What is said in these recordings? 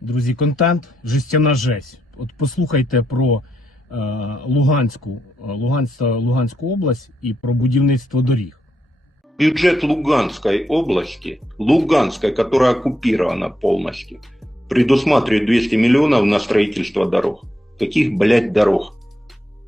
Друзі, контент жестяна жесть. От послухайте про е, Луганську, е, Луганська, Луганську область і про будівництво доріг. Бюджет Луганской области, Луганской, которая оккупирована полностью, предусматривает 200 миллионов на строительство дорог. Каких, блядь, дорог?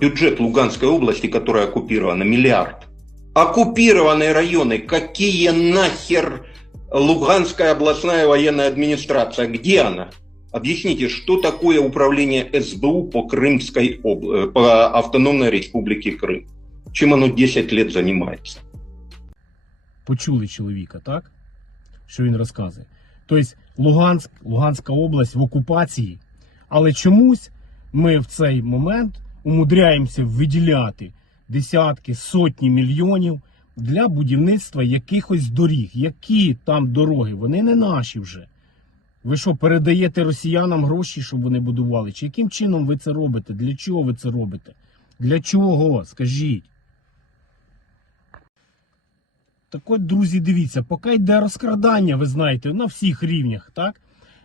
Бюджет Луганской области, которая оккупирована, миллиард. Оккупированные районы, какие нахер Луганская областная военная администрация? Где она? Объясните, что такое управление СБУ по Крымской обла- э, по автономной республике Крым? Чем оно 10 лет занимается? Почули чоловіка, так? Що він розказує. Тобто Луганськ, Луганська область в окупації, але чомусь ми в цей момент умудряємося виділяти десятки, сотні мільйонів для будівництва якихось доріг. Які там дороги? Вони не наші вже. Ви що, передаєте росіянам гроші, щоб вони будували? Чи яким чином ви це робите? Для чого ви це робите? Для чого? Скажіть. Так от, друзі, дивіться, поки йде розкрадання, ви знаєте, на всіх рівнях, так?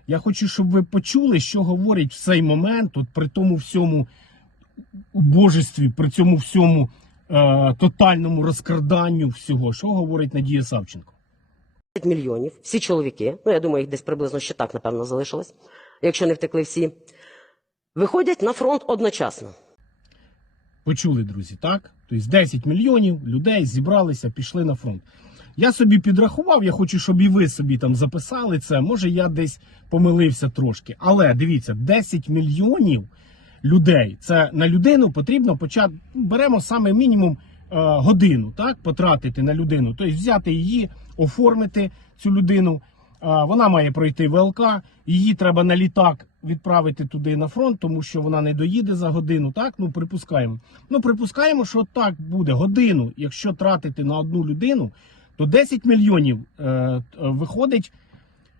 Я хочу, щоб ви почули, що говорить в цей момент, от при тому всьому убожестві, при цьому всьому е, тотальному розкраданню всього, що говорить Надія Савченко. 10 мільйонів, всі чоловіки, ну я думаю, їх десь приблизно ще так, напевно, залишилось, якщо не втекли всі, виходять на фронт одночасно. Почули, друзі, так? Тобто 10 мільйонів людей зібралися, пішли на фронт. Я собі підрахував, я хочу, щоб і ви собі там записали це. Може, я десь помилився трошки. Але дивіться, 10 мільйонів людей це на людину потрібно почати. Беремо саме мінімум е, годину, так, потратити на людину. Тобто взяти її, оформити цю людину. А, Вона має пройти ВЛК, її треба на літак відправити туди на фронт, тому що вона не доїде за годину. Так, ну припускаємо. Ну припускаємо, що так буде годину. Якщо тратити на одну людину, то 10 мільйонів е, е, виходить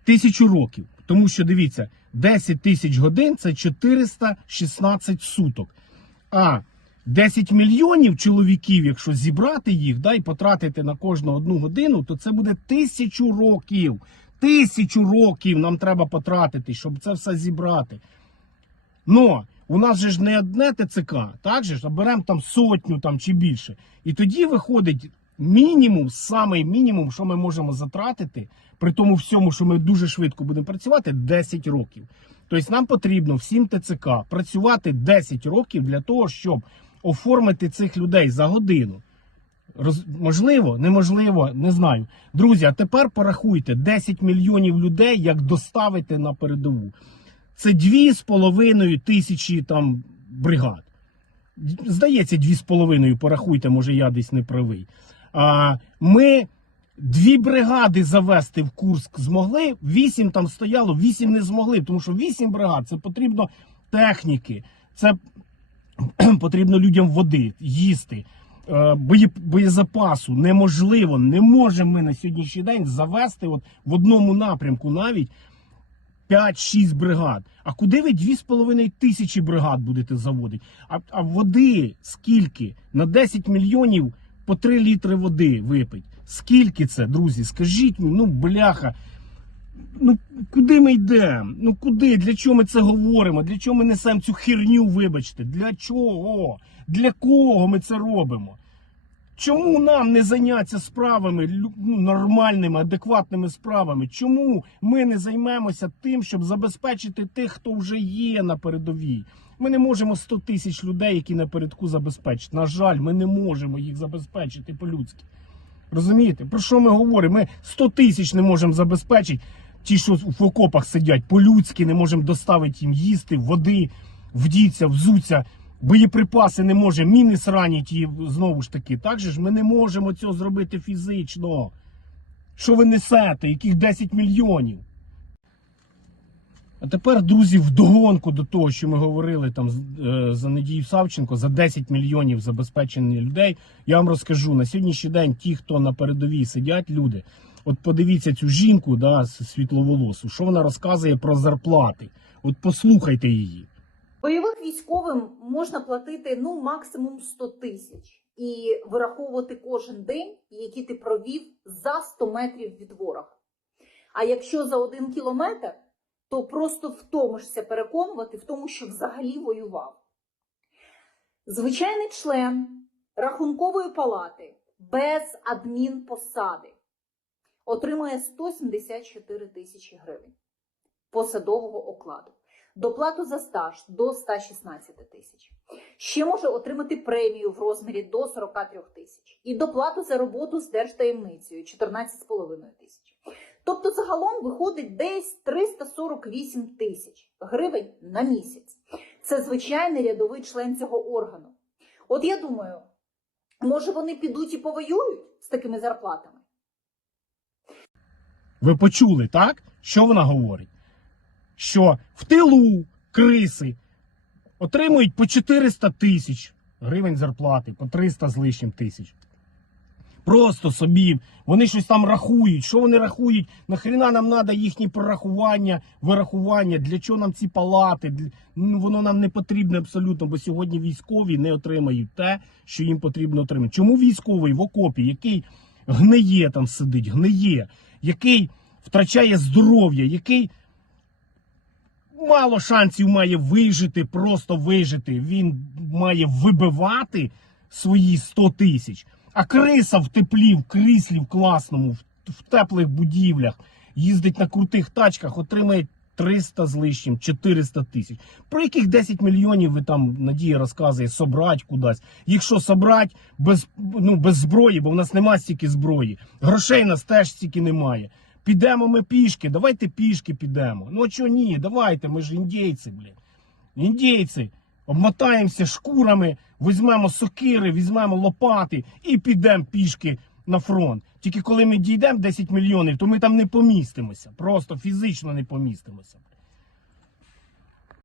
тисячу років. Тому що дивіться, 10 тисяч годин це 416 суток. А 10 мільйонів чоловіків, якщо зібрати їх, да, і потратити на кожну одну годину, то це буде тисячу років. Тисячу років нам треба потратити, щоб це все зібрати. Но у нас же ж не одне ТЦК, так же ж, а беремо там сотню там, чи більше. І тоді виходить мінімум, самий мінімум, що ми можемо затратити, при тому всьому, що ми дуже швидко будемо працювати, 10 років. Тобто нам потрібно всім ТЦК працювати 10 років для того, щоб оформити цих людей за годину. Роз... Можливо, неможливо, не знаю. Друзі, а тепер порахуйте 10 мільйонів людей, як доставити на передову. Це 2,5 тисячі там бригад. Здається, 2,5, порахуйте, може я десь не правий. Ми дві бригади завести в Курск змогли, вісім там стояло, вісім не змогли, тому що вісім бригад це потрібно техніки, це потрібно людям води, їсти, е, боєзапасу. Неможливо, не можемо ми на сьогоднішній день завести от в одному напрямку навіть 5-6 бригад. А куди ви 2,5 тисячі бригад будете заводити? А, а води скільки? На 10 мільйонів по 3 літри води випить. Скільки це, друзі? Скажіть мені, ну бляха. Ну куди ми йдемо? Ну куди? Для чого ми це говоримо? Для чого ми несемо цю херню, вибачте? Для чого? Для кого ми це робимо? Чому нам не зайнятися справами ну, нормальними, адекватними справами? Чому ми не займемося тим, щоб забезпечити тих, хто вже є на передовій? Ми не можемо 100 тисяч людей, які напередку забезпечити. На жаль, ми не можемо їх забезпечити по-людськи. Розумієте? Про що ми говоримо? Ми 100 тисяч не можемо забезпечити. Ті, що в окопах сидять, по-людськи не можемо доставити їм їсти, води, вдіться, взуться, боєприпаси не можемо, міни сранять і знову ж таки. Так же ж ми не можемо цього зробити фізично. Що ви несете? Яких 10 мільйонів? А тепер, друзі, вдогонку до того, що ми говорили там е, за Надію Савченко, за 10 мільйонів забезпечення людей. Я вам розкажу на сьогоднішній день ті, хто на передовій сидять, люди. От подивіться цю жінку, да, світловолосу, що вона розказує про зарплати. От послухайте її. Бойових військовим можна платити ну максимум 100 тисяч і вираховувати кожен день, який ти провів за 100 метрів від ворога. А якщо за один кілометр, то просто втомишся переконувати в тому, що взагалі воював. Звичайний член рахункової палати без адмінпосади отримує 174 тисячі гривень посадового окладу. Доплату за стаж до 116 тисяч. Ще може отримати премію в розмірі до 43 тисяч. І доплату за роботу з держтаємницею 14,5 тисяч. Тобто загалом виходить десь 348 тисяч гривень на місяць. Це звичайний рядовий член цього органу. От я думаю, може вони підуть і повоюють з такими зарплатами? Ви почули, так? Що вона говорить? Що в тилу криси отримують по 400 тисяч гривень зарплати, по 300 з лишнім тисяч. Просто собі, вони щось там рахують. Що вони рахують? Нахріна нам треба їхні прорахування, вирахування, для чого нам ці палати? Ну, воно нам не потрібне абсолютно, бо сьогодні військові не отримають те, що їм потрібно отримати. Чому військовий в окопі, який гниє там сидить, гниє, який втрачає здоров'я, який мало шансів має вижити, просто вижити. Він має вибивати свої 100 тисяч. А криса в теплі, в кріслі, в класному, в, теплих будівлях, їздить на крутих тачках, отримає 300 з лишнім, 400 тисяч. Про яких 10 мільйонів ви там, Надія розказує, собрать кудись. Їх що, собрать без, ну, без зброї, бо в нас нема стільки зброї. Грошей в нас теж стільки немає. Підемо ми пішки, давайте пішки підемо. Ну а чого ні, давайте, ми ж індійці, блін. Індійці. Обмотаємося шкурами, візьмемо сокири, візьмемо лопати і підемо пішки на фронт. Тільки коли ми дійдемо 10 мільйонів, то ми там не помістимося. Просто фізично не помістимося.